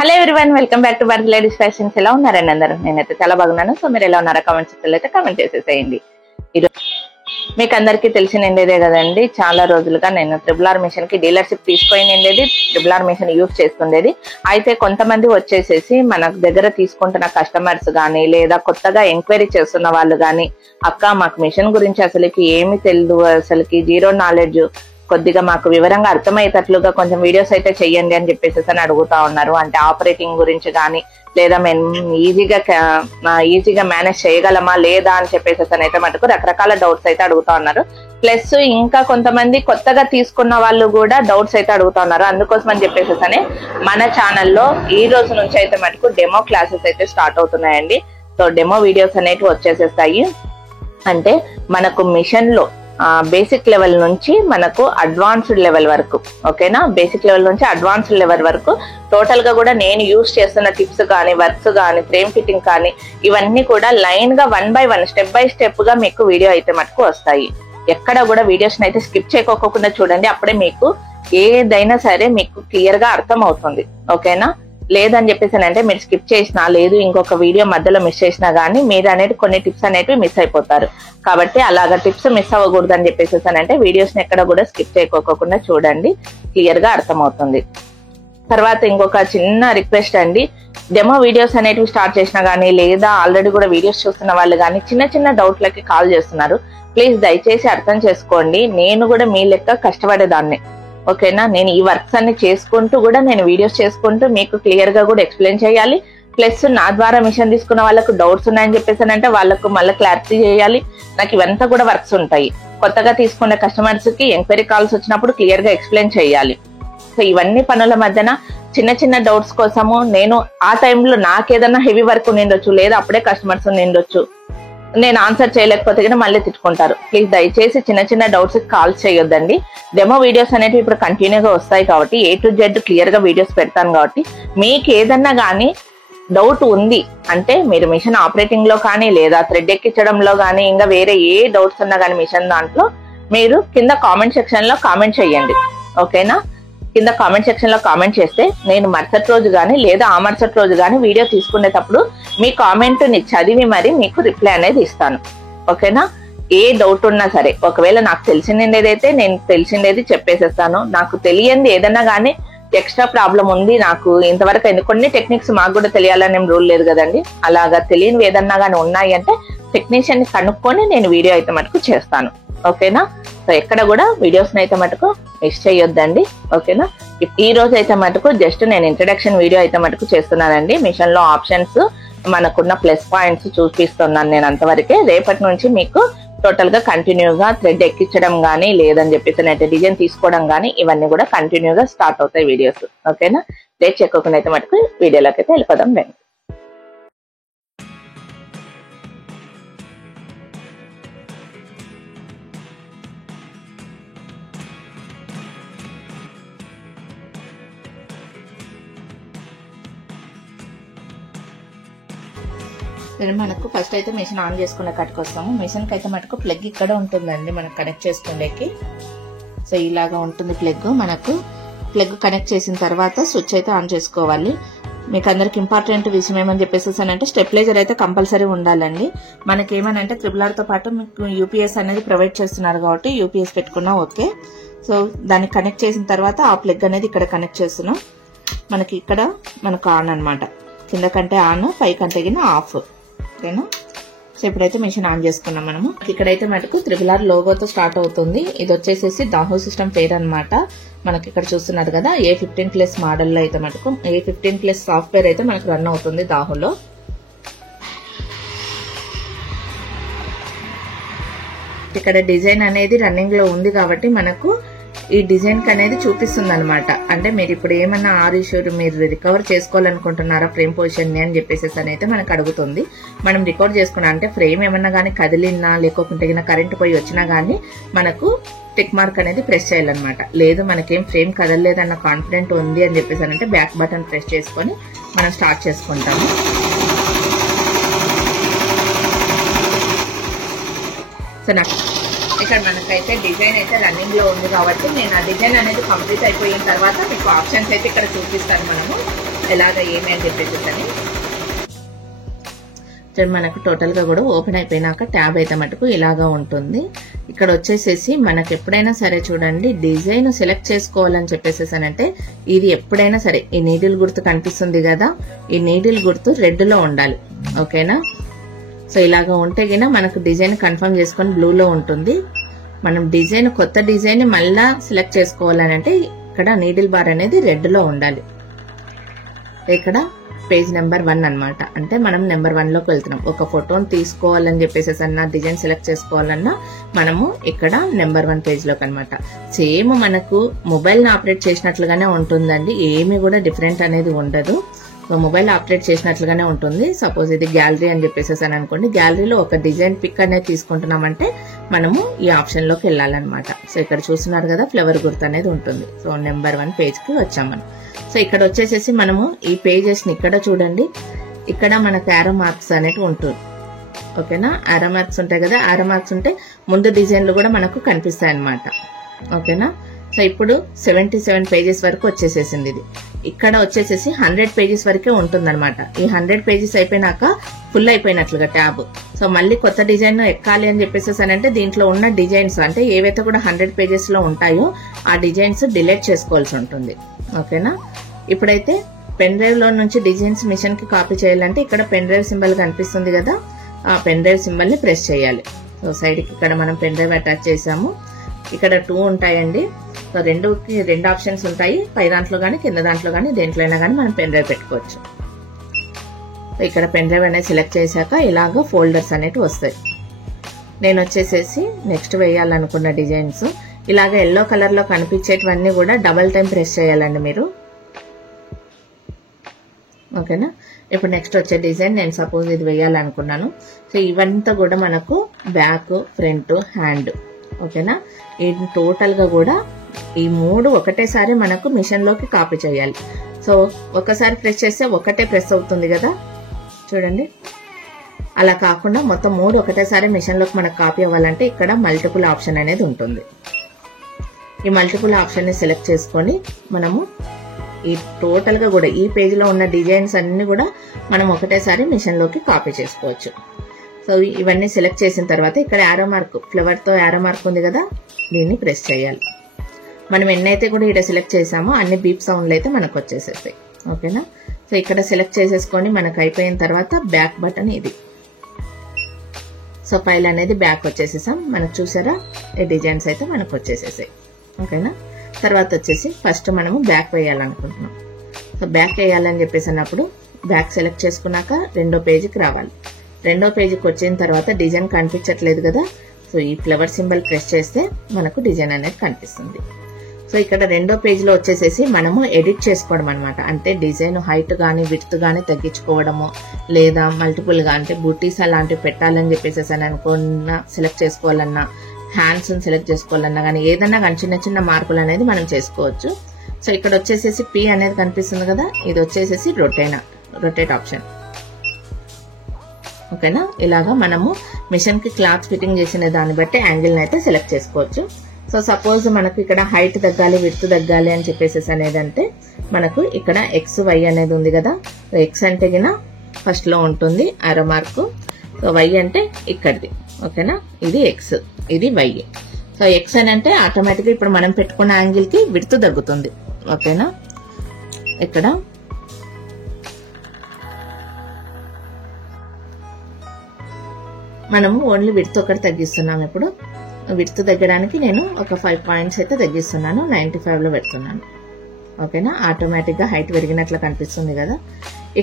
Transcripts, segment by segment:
Hello everyone, welcome back to Bharat ladies fashions. ఎలా ఉన్నారండి అందరూ? నేనైతే చాలా బాగున్నాను. సో మీరు ఎలా ఉన్నారా? కామెంట్ సెక్షన్లో అయితే కామెంట్ చేసేసేయండి. ఈరోజు మీకు అందరికీ తెలిసినదే కదండి, చాలా రోజులుగా నేను RRR మిషన్ కి డీలర్షిప్ తీసుకునేది, RRR మిషన్ యూజ్ చేస్తుండేది. అయితే కొంతమంది వచ్చేసేసి మన దగ్గర తీసుకుంటున్న కస్టమర్స్ కానీ లేదా కొత్తగా ఎంక్వైరీ చేస్తున్న వాళ్ళు కానీ, అక్క మాకు మిషన్ గురించి అసలుకి ఏమి తెలియదు, అసలుకి జీరో నాలెడ్జ్, కొద్దిగా మాకు వివరంగా అర్థమయ్యేటట్లుగా కొంచెం వీడియోస్ అయితే చెయ్యండి అని చెప్పేసి అని అడుగుతా ఉన్నారు. అంటే ఆపరేటింగ్ గురించి కానీ లేదా మేము ఈజీగా మేనేజ్ చేయగలమా లేదా అని చెప్పేసి అయితే మటుకు రకరకాల డౌట్స్ అయితే అడుగుతా ఉన్నారు. ప్లస్ ఇంకా కొంతమంది కొత్తగా తీసుకున్న వాళ్ళు కూడా డౌట్స్ అయితే అడుగుతా ఉన్నారు. అందుకోసం అని చెప్పేసి మన ఛానల్లో ఈ రోజు నుంచి అయితే మటుకు డెమో క్లాసెస్ అయితే స్టార్ట్ అవుతున్నాయండి. సో డెమో వీడియోస్ అనేవి వచ్చేసేస్తాయి. అంటే మనకు మిషన్ లో బేసిక్ లెవెల్ నుంచి మనకు అడ్వాన్స్డ్ లెవెల్ వరకు, ఓకేనా, బేసిక్ లెవెల్ నుంచి అడ్వాన్స్డ్ లెవెల్ వరకు టోటల్ గా కూడా నేను యూజ్ చేస్తున్న టిప్స్ కానీ వర్క్స్ కానీ ఫ్రేమ్ ఫిట్టింగ్ కానీ ఇవన్నీ కూడా లైన్ గా 1 by 1 స్టెప్ బై స్టెప్ గా మీకు వీడియో అయితే మటుకు వస్తాయి. ఎక్కడ కూడా వీడియోస్ అయితే స్కిప్ చేయకోకుండా చూడండి, అప్పుడే మీకు ఏదైనా సరే మీకు క్లియర్ గా అర్థం అవుతుంది. ఓకేనా, లేదని చెప్పేసి అంటే మీరు స్కిప్ చేసినా లేదు ఇంకొక వీడియో మధ్యలో మిస్ చేసినా కానీ మీరు అనేది కొన్ని టిప్స్ అనేవి మిస్ అయిపోతారు. కాబట్టి అలాగా టిప్స్ మిస్ అవ్వకూడదు అని చెప్పేసి అంటే వీడియోస్ ని ఎక్కడ కూడా స్కిప్ చేయకోకుండా చూడండి, క్లియర్ గా అర్థమవుతుంది. తర్వాత ఇంకొక చిన్న రిక్వెస్ట్ అండి, డెమో వీడియోస్ అనేటివి స్టార్ట్ చేసినా కానీ లేదా ఆల్రెడీ కూడా వీడియోస్ చూస్తున్న వాళ్ళు కానీ చిన్న చిన్న డౌట్లకి కాల్ చేస్తున్నారు. ప్లీజ్ దయచేసి అర్థం చేసుకోండి, నేను కూడా మీ లెక్క కష్టపడేదాన్ని. ఓకేనా, నేను ఈ వర్క్స్ అన్ని చేసుకుంటూ కూడా నేను వీడియోస్ చేసుకుంటూ మీకు క్లియర్ గా కూడా ఎక్స్ప్లెయిన్ చేయాలి. ప్లస్ నా ద్వారా మిషన్ తీసుకున్న వాళ్ళకు డౌట్స్ ఉన్నాయని చెప్పేసి అంటే వాళ్ళకు మళ్ళీ క్లారిటీ చేయాలి. నాకు ఇవంతా కూడా వర్క్స్ ఉంటాయి. కొత్తగా తీసుకునే కస్టమర్స్ కి ఎంక్వైరీ కాల్స్ వచ్చినప్పుడు క్లియర్ గా ఎక్స్ప్లెయిన్ చేయాలి. సో ఇవన్నీ పనుల మధ్యన చిన్న చిన్న డౌట్స్ కోసము నేను ఆ టైంలో నాకేదన్నా హెవీ వర్క్ ఉండిండొచ్చు లేదా అప్పుడే కస్టమర్స్ ఉండిండొచ్చు, నేను ఆన్సర్ చేయలేకపోతే కానీ మళ్ళీ తిట్టుకుంటారు. ప్లీజ్ దయచేసి చిన్న చిన్న డౌట్స్ కాల్స్ చేయొద్దండి. డెమో వీడియోస్ అనేవి ఇప్పుడు కంటిన్యూగా వస్తాయి కాబట్టి A to Z క్లియర్ గా వీడియోస్ పెడతాను. కాబట్టి మీకు ఏదన్నా కానీ డౌట్ ఉంది అంటే మీరు మిషన్ ఆపరేటింగ్ లో కానీ లేదా థ్రెడ్ ఎక్కించడంలో కానీ ఇంకా వేరే ఏ డౌట్స్ ఉన్నా కానీ మిషన్ దాంట్లో మీరు కింద కామెంట్ సెక్షన్ లో కామెంట్ చేయండి. ఓకేనా, కింద కామెంట్ సెక్షన్ లో కామెంట్ చేస్తే నేను మరుసటి రోజు కానీ లేదా ఆ మరుసటి రోజు కానీ వీడియో తీసుకునేటప్పుడు మీ కామెంట్ ని చదివి మరి మీకు రిప్లై అనేది ఇస్తాను. ఓకేనా, ఏ డౌట్ ఉన్నా సరే, ఒకవేళ నాకు తెలిసిందేదైతే నేను తెలిసిందేది చెప్పేసేస్తాను. నాకు తెలియంది ఏదన్నా కానీ ఎక్స్ట్రా ప్రాబ్లం ఉంది నాకు ఇంతవరకు కొన్ని టెక్నిక్స్ మాకు కూడా తెలియాలని రూల్ లేదు కదండి. అలాగా తెలియనివి ఏదన్నా కానీ ఉన్నాయి అంటే టెక్నీషియన్ ని కనుక్కొని నేను వీడియో అయితే మటుకు చేస్తాను. ఓకేనా, సో ఎక్కడ కూడా వీడియోస్ అయితే మటుకు మిస్ చేయొద్దండి. ఓకేనా, ఈ రోజు అయితే మటుకు జస్ట్ నేను ఇంట్రడక్షన్ వీడియో అయితే మటుకు చేస్తున్నానండి. మిషన్ లో ఆప్షన్స్ మనకున్న ప్లస్ పాయింట్స్ చూపిస్తున్నాను నేను అంతవరకే. రేపటి నుంచి మీకు టోటల్ గా కంటిన్యూగా థ్రెడ్ ఎక్కించడం కానీ లేదని చెప్పేసి అయితే డిజైన్ తీసుకోవడం కానీ ఇవన్నీ కూడా కంటిన్యూగా స్టార్ట్ అవుతాయి వీడియోస్. ఓకేనా, లేట్ చెక్కకుండా అయితే మటుకు వీడియోలోకి అయితే వెళ్ళిపోదాం రండి. మనకు ఫస్ట్ అయితే మిషన్ ఆన్ చేసుకునే కట్టుకొస్తాము. మిషన్ కి అయితే మటుకు ప్లగ్ ఇక్కడ ఉంటుందండి మనకు కనెక్ట్ చేసుకునేకి. సో ఇలాగా ఉంటుంది ప్లగ్. మనకు ప్లగ్ కనెక్ట్ చేసిన తర్వాత స్విచ్ అయితే ఆన్ చేసుకోవాలి. మీకు అందరికి ఇంపార్టెంట్ విషయం ఏమని చెప్పేసి అంటే స్టెబిలైజర్ అయితే కంపల్సరీ ఉండాలండి. మనకి ఏమనంటే RRR తో పాటు మీకు యూపీఎస్ అనేది ప్రొవైడ్ చేస్తున్నారు కాబట్టి యూపీఎస్ పెట్టుకున్నా ఓకే. సో దాన్ని కనెక్ట్ చేసిన తర్వాత ఆ ప్లగ్ అనేది ఇక్కడ కనెక్ట్ చేస్తున్నాం. మనకి ఇక్కడ మనకు ఆన్ అనమాట, కింద కంటే ఆన్, పై కంటే కింద ఆఫ్. ఓకేనా, సో ఇప్పుడైతే మిషన్ ఆన్ చేసుకున్నాం మనము. ఇక్కడైతే మటుకు RRR లోగోతో స్టార్ట్ అవుతుంది. ఇది వచ్చేసేసి దాహో సిస్టమ్ పేరు అనమాట. మనకి ఇక్కడ చూస్తున్నారు కదా, A15+ మోడల్లో అయితే మటుకు A15+ సాఫ్ట్వేర్ అయితే మనకు రన్ అవుతుంది దాహోలో. ఇక్కడ డిజైన్ అనేది రన్నింగ్ లో ఉంది కాబట్టి మనకు ఈ డిజైన్ కి అనేది చూపిస్తుంది అనమాట. అంటే మీరు ఇప్పుడు ఏమన్నా ఇష్యూ మీరు రికవర్ చేసుకోవాలనుకుంటున్నారా ఫ్రేమ్ పొజిషన్ ని అని చెప్పేసి అయితే మనకు అడుగుతుంది. మనం రికార్డ్ చేసుకున్నా అంటే ఫ్రేమ్ ఏమన్నా కానీ కదిలినా లేకపోతే కరెంట్ పోయి వచ్చినా గానీ మనకు టిక్ మార్క్ అనేది ప్రెస్ చేయాలన్నమాట. లేదు మనకేం ఫ్రేమ్ కదలలేదన్న కాన్ఫిడెంట్ ఉంది అని చెప్పేసి అంటే బ్యాక్ బటన్ ప్రెస్ చేసుకొని మనం స్టార్ట్ చేసుకుంటాము. సో నాకు ఇక్కడ మనకైతే డిజైన్ అయితే రన్నింగ్ లో ఉంది కాబట్టి నేను ఆ డిజైన్ అనేది కంప్లీట్ అయిపోయిన తర్వాత మీకు ఆప్షన్స్ అయితే ఇక్కడ చూపిస్తాను మనము ఎలాగ ఏమి అని చెప్పేసి అని. మనకు టోటల్ గా కూడా ఓపెన్ అయిపోయినాక ట్యాబ్ అయితే మటుకు ఇలాగా ఉంటుంది. ఇక్కడ వచ్చేసేసి మనకు ఎప్పుడైనా సరే చూడండి డిజైన్ సెలెక్ట్ చేసుకోవాలని చెప్పేసేసానంటే ఇది ఎప్పుడైనా సరే ఈ నీడిల్ గుర్తు కనిపిస్తుంది కదా, ఈ నీడిల్ గుర్తు రెడ్ లో ఉండాలి. ఓకేనా, సో ఇలాగా ఉంటే గినా మనకు డిజైన్ కన్ఫర్మ్ చేసుకొని బ్లూలో ఉంటుంది. మనం డిజైన్ కొత్త డిజైన్ మళ్ళా సెలెక్ట్ చేసుకోవాలని అంటే ఇక్కడ నీడిల్ బార్ అనేది రెడ్ లో ఉండాలి. ఇక్కడ పేజ్ నెంబర్ 1 అనమాట. అంటే మనం నెంబర్ 1 లోకి వెళ్తున్నాం. ఒక ఫోటోని తీసుకోవాలని చెప్పేసి అన్న డిజైన్ సెలెక్ట్ చేసుకోవాలన్నా మనము ఇక్కడ నెంబర్ 1 పేజ్ లోకి అనమాట. సేమ్ మనకు మొబైల్ ని ఆపరేట్ చేసినట్లుగానే ఉంటుందండి, ఏమి కూడా డిఫరెంట్ అనేది ఉండదు. మొబైల్ ఆపరేట్ చేసినట్లుగానే ఉంటుంది. సపోజ్ ఇది గ్యాలరీ అని చెప్పేసి అని అనుకోండి, గ్యాలరీలో ఒక డిజైన్ పిక్ అనేది తీసుకుంటున్నామంటే మనము ఈ ఆప్షన్ లోకి వెళ్ళాలన్నమాట. సో ఇక్కడ చూస్తున్నారు కదా ఫ్లవర్ గుర్తు అనేది ఉంటుంది. సో నెంబర్ 1 పేజ్ కి వచ్చాం మనం. సో ఇక్కడ వచ్చేసేసి మనము ఈ పేజెస్ ని ఇక్కడ చూడండి, ఇక్కడ మనకు యారో మార్క్స్ అనేది ఉంటుంది. ఓకేనా, యారో మార్క్స్ ఉంటాయి కదా, యారో మార్క్స్ ఉంటే ముందు డిజైన్లు కూడా మనకు కనిపిస్తాయి అన్నమాట. ఓకేనా, సో ఇప్పుడు 77 పేజెస్ వరకు వచ్చేసేసింది. ఇది ఇక్కడ వచ్చేసేసి 100 పేజెస్ వరకే ఉంటుంది అనమాట. ఈ 100 పేజెస్ అయిపోయినాక ఫుల్ అయిపోయినట్లుగా ట్యాబ్. సో మళ్ళీ కొత్త డిజైన్ ఎక్కాలి అని చెప్పేసేసానంటే దీంట్లో ఉన్న డిజైన్స్ అంటే ఏవైతే కూడా 100 పేజెస్ లో ఉంటాయో ఆ డిజైన్స్ డిలీట్ చేసుకోవాల్సి ఉంటుంది. ఓకేనా, ఇప్పుడైతే పెన్ డ్రైవ్ లో నుంచి డిజైన్స్ మిషన్ కి కాపీ చేయాలంటే ఇక్కడ పెన్ డ్రైవ్ సింబల్ కనిపిస్తుంది కదా, ఆ పెన్ డ్రైవ్ సింబల్ ని ప్రెస్ చేయాలి. సో సైడ్ కి ఇక్కడ మనం పెన్ డ్రైవ్ అటాచ్ చేసాము. ఇక్కడ 2 ఉంటాయండి. సో రెండు ఆప్షన్స్ ఉంటాయి, పై దాంట్లో గానీ కింద దాంట్లో గానీ దేంట్లో అయినా గానీ మనం పెన్ డ్రైవ్ పెట్టుకోవచ్చు. ఇక్కడ పెన్ డ్రైవ్ అనేది సెలెక్ట్ చేశాక ఇలాగ ఫోల్డర్స్ అనేవి వస్తాయి. నేను వచ్చేసేసి నెక్స్ట్ వేయాలనుకున్న డిజైన్స్ ఇలాగ ఎల్లో కలర్ లో కనిపించేటివన్నీ కూడా డబల్ టైం ప్రెస్ చేయాలండి మీరు. ఓకేనా, ఇప్పుడు నెక్స్ట్ వచ్చే డిజైన్ నేను సపోజ్ ఇది వేయాలనుకున్నాను. సో ఇవంతా కూడా మనకు బ్యాక్, ఫ్రంట్, హ్యాండ్. ఓకేనా, ఈ టోటల్ గా కూడా ఈ 3 ఒకటేసారి మనకు మిషన్ లోకి కాపీ చేయాలి. సో ఒకసారి ప్రెస్ చేస్తే ఒకటే ప్రెస్ అవుతుంది కదా చూడండి, అలా కాకుండా మొత్తం 3 ఒకటేసారి మిషన్ లోకి మనకు కాపీ అవ్వాలంటే ఇక్కడ మల్టిపుల్ ఆప్షన్ అనేది ఉంటుంది. ఈ మల్టిపుల్ ఆప్షన్ ని సెలెక్ట్ చేసుకొని మనము ఈ టోటల్ గా కూడా ఈ పేజ్ లో ఉన్న డిజైన్స్ అన్ని కూడా మనం ఒకటేసారి మిషన్ లోకి కాపీ చేసుకోవచ్చు. సో ఇవన్నీ సెలెక్ట్ చేసిన తర్వాత ఇక్కడ యారో మార్క్, ఫ్లవర్ తో యారో మార్క్ ఉంది కదా, దీన్ని ప్రెస్ చేయాలి. మనం ఎన్నైతే కూడా ఇక్కడ సెలెక్ట్ చేసామో అన్ని బీప్ సౌండ్లు అయితే మనకు వచ్చేసేస్తాయి. ఓకేనా, సో ఇక్కడ సెలెక్ట్ చేసేసుకొని మనకు అయిపోయిన తర్వాత బ్యాక్ బటన్ ఇది. సో ఫైల్ అనేది బ్యాక్ వచ్చేసేసాం. మనకు చూసారా ఈ డిజైన్స్ అయితే మనకు వచ్చేసేసాయి. ఓకేనా, తర్వాత వచ్చేసి ఫస్ట్ మనము బ్యాక్ వేయాలనుకుంటున్నాం. సో బ్యాక్ వేయాలని చెప్పేసి అన్నప్పుడు బ్యాక్ సెలెక్ట్ చేసుకున్నాక రెండో పేజీకి రావాలి. రెండో పేజీకి వచ్చిన తర్వాత డిజైన్ కనిపించట్లేదు కదా, సో ఈ ఫ్లవర్ సింబల్ ప్రెస్ చేస్తే మనకు డిజైన్ అనేది కనిపిస్తుంది. సో ఇక్కడ రెండో పేజీలో వచ్చేసేసి మనము ఎడిట్ చేసుకోవడం అనమాట. అంటే డిజైన్ హైట్ గానీ విడ్త్ గానీ తగ్గించుకోవడము, లేదా మల్టిపుల్ గా అంటే బూటీస్ అలాంటివి పెట్టాలని చెప్పేసి అని అనుకున్నా సెలెక్ట్ చేసుకోవాలన్నా, హ్యాండ్స్ సెలెక్ట్ చేసుకోవాలన్నా కానీ ఏదన్నా కానీ చిన్న చిన్న మార్పులు అనేది మనం చేసుకోవచ్చు. సో ఇక్కడ వచ్చేసేసి పి అనేది కనిపిస్తుంది కదా, ఇది వచ్చేసేసి రొటేట్ ఆప్షన్. ఓకేనా, ఇలాగా మనము మిషన్ కి క్లాత్ ఫిట్టింగ్ చేసిన దాన్ని బట్టి యాంగిల్ అయితే సెలెక్ట్ చేసుకోవచ్చు. సో సపోజ్ మనకు ఇక్కడ హైట్ తగ్గాలి, విడ్త్ తగ్గాలి అని చెప్పేసి అనేది అంటే మనకు ఇక్కడ ఎక్స్ వై అనేది ఉంది కదా. సో ఎక్స్ అంటే గిన ఫస్ట్ లో ఉంటుంది ఆరో మార్కు, సో వై అంటే ఇక్కడిది. ఓకేనా, ఇది ఎక్స్, ఇది వై. సో ఎక్స్ అని అంటే ఆటోమేటిక్ గా ఇప్పుడు మనం పెట్టుకున్న యాంగిల్ కి విడ్త్ తగ్గుతుంది. ఓకేనా, ఇక్కడ మనము ఓన్లీ విడ్త్ ఒకటి తగ్గిస్తున్నాం. ఇప్పుడు విడ్త్ తగ్గడానికి నేను ఒక 5 పాయింట్స్ అయితే తగ్గిస్తున్నాను, 95 లో పెడుతున్నాను. ఓకేనా, ఆటోమేటిక్ గా హైట్ పెరిగినట్లు కనిపిస్తుంది కదా.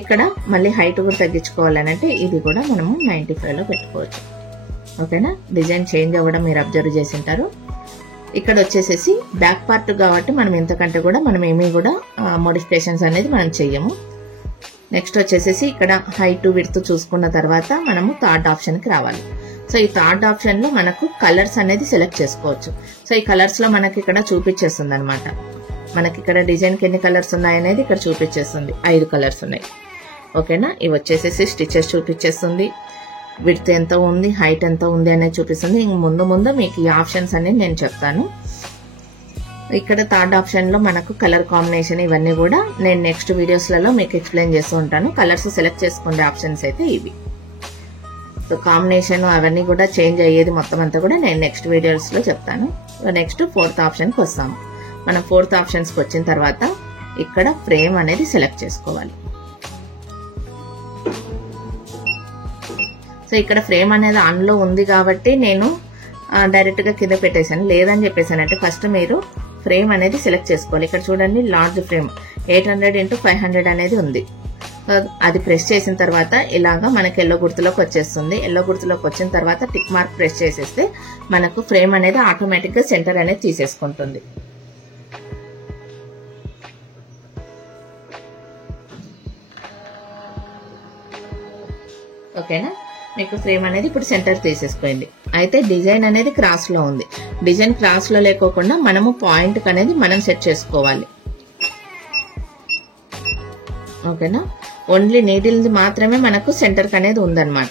ఇక్కడ మళ్ళీ హైట్ కూడా తగ్గించుకోవాలని అంటే ఇది కూడా మనము 95 లో పెట్టుకోవచ్చు. ఓకేనా, డిజైన్ చేంజ్ అవ్వడం మీరు అబ్జర్వ్ చేసి ఉంటారు. ఇక్కడ వచ్చేసేసి బ్యాక్ పార్ట్ కాబట్టి మనం ఇంతకంటే కూడా మనం ఏమీ కూడా మోడిఫికేషన్స్ అనేది మనం చెయ్యము. నెక్స్ట్ వచ్చేసేసి ఇక్కడ హైట్ విడ్త్ చూసుకున్న తర్వాత మనము థర్డ్ ఆప్షన్ కి రావాలి. సో ఈ థర్డ్ ఆప్షన్ లో మనకు కలర్స్ అనేది సెలెక్ట్ చేసుకోవచ్చు. సో ఈ కలర్స్ లో మనకి ఇక్కడ చూపించేస్తుంది అనమాట. మనకి ఇక్కడ డిజైన్ కి ఎన్ని కలర్స్ ఉన్నాయనేది ఇక్కడ చూపించేస్తుంది. 5 కలర్స్ ఉన్నాయి. ఓకేనా, ఇవి వచ్చేసేసి స్టిచెస్ చూపించేస్తుంది. విడ్త్ ఎంత ఉంది, హైట్ ఎంత ఉంది అనేది చూపిస్తుంది. ఇంక ముందు మీకు ఈ ఆప్షన్స్ అనేది నేను చెప్తాను. ఇక్కడ థర్డ్ ఆప్షన్ లో మనకు కలర్ కాంబినేషన్ ఇవన్నీ కూడా నేను నెక్స్ట్ వీడియోస్లలో మీకు ఎక్స్ప్లెయిన్ చేస్తూ ఉంటాను. కలర్స్ సెలెక్ట్ చేసుకునే ఆప్షన్స్ అయితే ఇవి. సో కాంబినేషన్ అవన్నీ కూడా చేంజ్ అయ్యేది మొత్తం అంతా కూడా నేను నెక్స్ట్ వీడియోస్ లో చెప్తాను. నెక్స్ట్ ఫోర్త్ ఆప్షన్ కి వస్తాము. మనం ఫోర్త్ ఆప్షన్స్ కి వచ్చిన తర్వాత ఇక్కడ ఫ్రేమ్ అనేది సెలెక్ట్ చేసుకోవాలి. సో ఇక్కడ ఫ్రేమ్ అనేది ఆన్ లో ఉంది కాబట్టి నేను డైరెక్ట్ గా కింద పెట్టేశాను. లేదని చెప్పేసానంటే ఫస్ట్ మీరు ఫ్రేమ్ అనేది సెలెక్ట్ చేసుకోవాలి. ఇక్కడ చూడండి లార్జ్ ఫ్రేమ్ 800x500 అనేది ఉంది. అది ప్రెస్ చేసిన తర్వాత ఇలాగా మనకి ఎల్లో గుర్తులోకి వచ్చేస్తుంది. ఎల్లో గుర్తులోకి వచ్చిన తర్వాత టిక్ మార్క్ ప్రెస్ చేసేస్తే మనకు ఫ్రేమ్ అనేది ఆటోమేటిక్ గా సెంటర్ అనేది తీసేసుకుంటుంది. ఓకేనా, మీకు ఫ్రేమ్ అనేది ఇప్పుడు సెంటర్ తీసేసుకోండి. అయితే డిజైన్ అనేది క్రాస్ లో ఉంది. డిజైన్ క్రాస్ లో లేకోకుండా మనము పాయింట్ అనేది మనం సెట్ చేసుకోవాలి. ఓకేనా, ఓన్లీ నీడిల్ మాత్రమే మనకు సెంటర్ అనేది ఉందన్నమాట.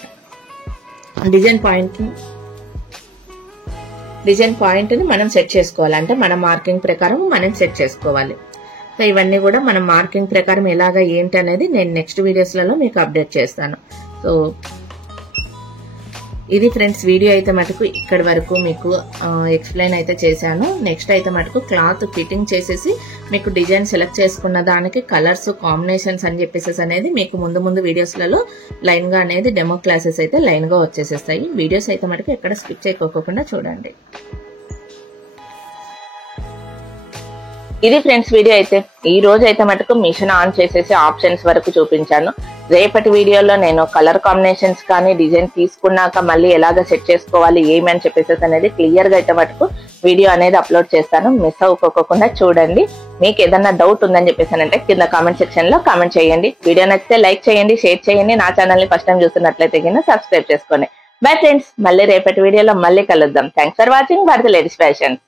డిజైన్ పాయింట్ ని మనం సెట్ చేసుకోవాలి. అంటే మన మార్కింగ్ ప్రకారం మనం సెట్ చేసుకోవాలి. సో ఇవన్నీ కూడా మనం మార్కింగ్ ప్రకారం ఎలాగా ఏంటి అనేది నేను నెక్స్ట్ వీడియోస్లలో మీకు అప్డేట్ చేస్తాను. సో ఇది ఫ్రెండ్స్ వీడియో అయితే మటుకు ఇక్కడి వరకు మీకు ఎక్స్ప్లెయిన్ అయితే చేశాను. నెక్స్ట్ అయితే మటుకు క్లాత్ ఫిట్టింగ్ చేసేసి మీకు డిజైన్ సెలెక్ట్ చేసుకున్న దానికి కలర్స్ కాంబినేషన్స్ అని చెప్పేసి అనేది మీకు ముందు వీడియోస్లలో లైన్ గా అనేది డెమో క్లాసెస్ అయితే లైన్ గా వచ్చేసేస్తాయి. వీడియోస్ అయితే మటుకు ఎక్కడ స్కిప్ చేయకోకుండా చూడండి. ఇది ఫ్రెండ్స్ వీడియో అయితే ఈ రోజు అయితే మటుకు మిషన్ ఆన్ చేసేసి ఆప్షన్స్ వరకు చూపించాను. రేపటి వీడియోలో నేను కలర్ కాంబినేషన్స్ కానీ డిజైన్ తీసుకున్నాక మళ్ళీ ఎలాగ సెట్ చేసుకోవాలి ఏమని చెప్పేసి అనేది క్లియర్ గా అయితే మటుకు వీడియో అనేది అప్లోడ్ చేస్తాను. మిస్ అవ్వకోకుండా చూడండి. మీకు ఏదన్నా డౌట్ ఉందని చెప్పేసానంటే కింద కామెంట్ సెక్షన్ లో కామెంట్ చేయండి. వీడియో నచ్చితే లైక్ చేయండి, షేర్ చేయండి. నా ఛానల్ ని ఫస్ట్ టైం చూస్తున్నట్లయితే కింద సబ్స్క్రైబ్ చేసుకోండి. బై ఫ్రెండ్స్, మళ్ళీ రేపటి వీడియోలో మళ్ళీ కలుద్దాం. Thanks for watching Bharathi ladies fashions.